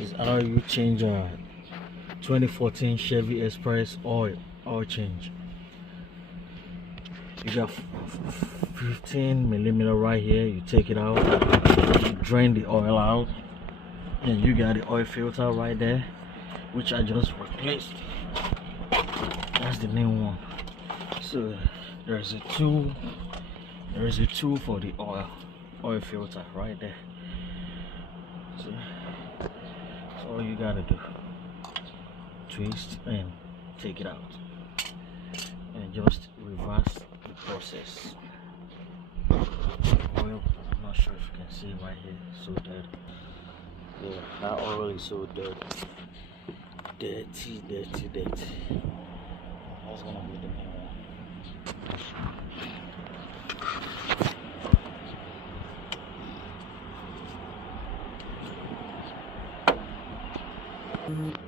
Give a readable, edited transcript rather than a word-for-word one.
is how you change a 2014 Chevy Express oil change. You got 15 millimeter right here. You take it out, you drain the oil out, and you got the oil filter right there, which I just replaced. That's the new one. So there's a tool for the oil filter right there. So all you gotta do, twist and take it out, and just reverse the process. Oil, I'm not sure if you can see right here, so dirty. Yeah, that oil is so dirty. Dirty. That's gonna be the new one.